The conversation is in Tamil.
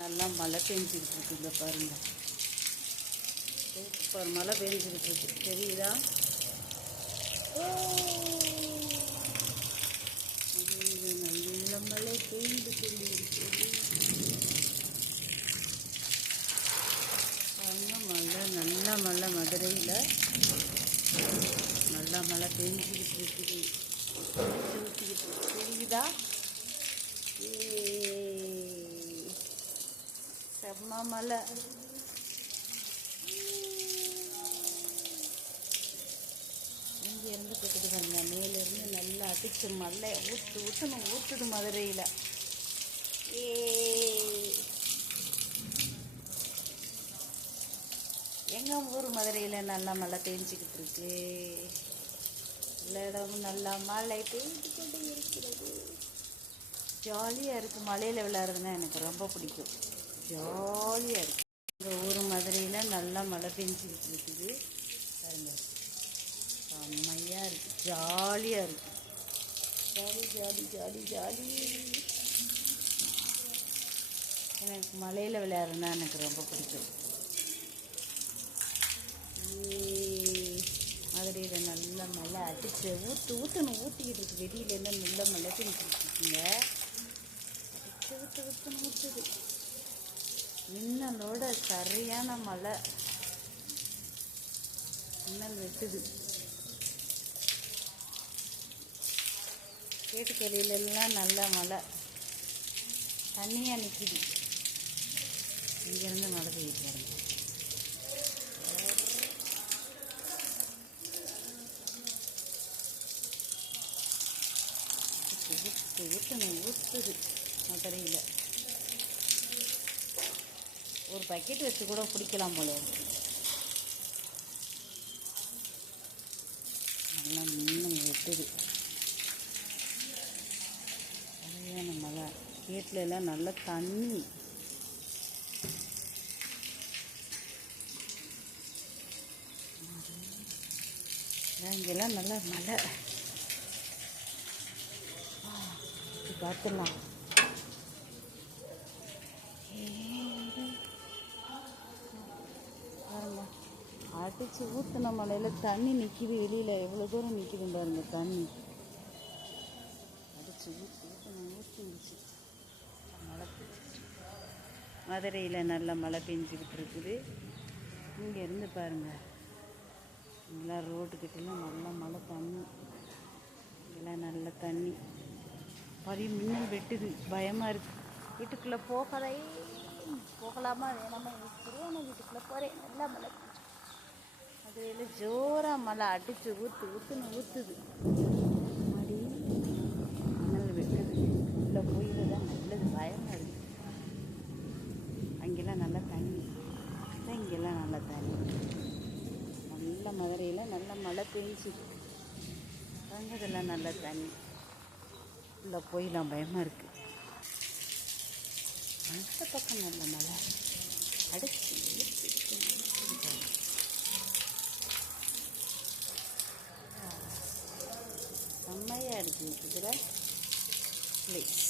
நல்லா மழை பெஞ்சிக்கிட்டு இருக்குங்க பாருங்கள். சூப்பர் மழை பெஞ்சிக்கிட்டு இருக்கு, தெரியுதா? நல்ல மழை பெய்து கொண்டு இருக்கிறது. மழை நல்ல மழை, மதுரையில் நல்லா மழை பெஞ்சிக்கிட்டு இருக்குது. தெரியுதா? செம்ம மழை. இங்கேருந்து கொட்டுது பாருங்க, மேலேருந்து நல்லா அடிச்சு மழை ஊற்றுது மதுரையில். எங்கள் ஊர் மதுரையில் நல்லா மழை பெஞ்சிக்கிட்டு இருக்கு. எல்லா இடமும் நல்லா மழை பெய்து கொண்டு இருக்கிறது. ஜாலியாக இருக்குது. மழையில் விளையாடுறதுன்னா எனக்கு ரொம்ப பிடிக்கும். ஜாலியாக இருக்குது. எங்கள் ஊர் மதுரையில் நல்லா மழை பெஞ்சிக்கிட்டு இருக்குது பாருங்க. செம்மையாக இருக்குது, ஜாலியாக இருக்குது. Jolly jolly jolly jolly. எனக்கு மழையில் விளையாடுறதுன்னா எனக்கு ரொம்ப பிடிக்கும். மதுரையில் நல்ல மழை அடிச்சு ஊற்றிக்கிட்டு இருக்கு. வெளியிலேருந்து நல்ல மழை பெஞ்சிக்கிட்டு இருக்குங்க. ஊற்றுது. மின்னலோட சரியான மழை, மின்னல் வெட்டுது. கேட்டுக்கலியிலெல்லாம் நல்ல மழை, தண்ணியாக நிற்கிது. இங்கேருந்து மழை பெய்யுது பாருங்க. ஊற்றுது மதுரையில். ஒரு பக்கெட் வச்சு கூட பிடிக்கலாம் போல இருக்கு. நல்லா மின்னல் வெட்டுது. சரியான மழை. கேட்டில் எல்லாம் நல்ல தண்ணி. இங்கெல்லாம் நல்லா மழை. பார்த்துடலாம். பாருங்க, அடிச்சு ஊற்றின மழையில் தண்ணி நிற்கிது. வெளியில் எவ்வளோ தூரம் நிற்கிது பாருங்க. தண்ணி அடிச்சு ஊற்றிடுச்சு. மழை மதுரையில் நல்ல மழை பெஞ்சிக்கிட்டு இருக்குது. இங்கேருந்து பாருங்கள், எல்லாம் ரோட்டுக்கிட்டலாம் நல்ல மழை, தண்ணி எல்லாம் நல்ல தண்ணி. பாதி மின்னல் வெட்டுது, பயமாக இருக்குது. வீட்டுக்குள்ளே போகலாமா வேணாமா எனக்கு தெரியும். நான் வீட்டுக்குள்ளே போகிறேன். நல்லா மழை மதுரையில் ஜோராக மழை அடித்து ஊற்றுது. மடி மின்னல் வெட்டுது. உள்ளே போயிடுதான் நல்லது, பயமாக இருக்குது. அங்கெல்லாம் நல்லா தண்ணி, இங்கெல்லாம் நல்லா தண்ணி. நல்ல மதுரையில் நல்ல மழை பெஞ்சிது. அங்கதெல்லாம் நல்ல தண்ணி. உள்ளே போயிடலாம், பயமாக இருக்குது. அந்த பக்கம் நல்ல மழை அடிச்சு செம்மையாக இருக்குது. இதில் ப்ளீஸ்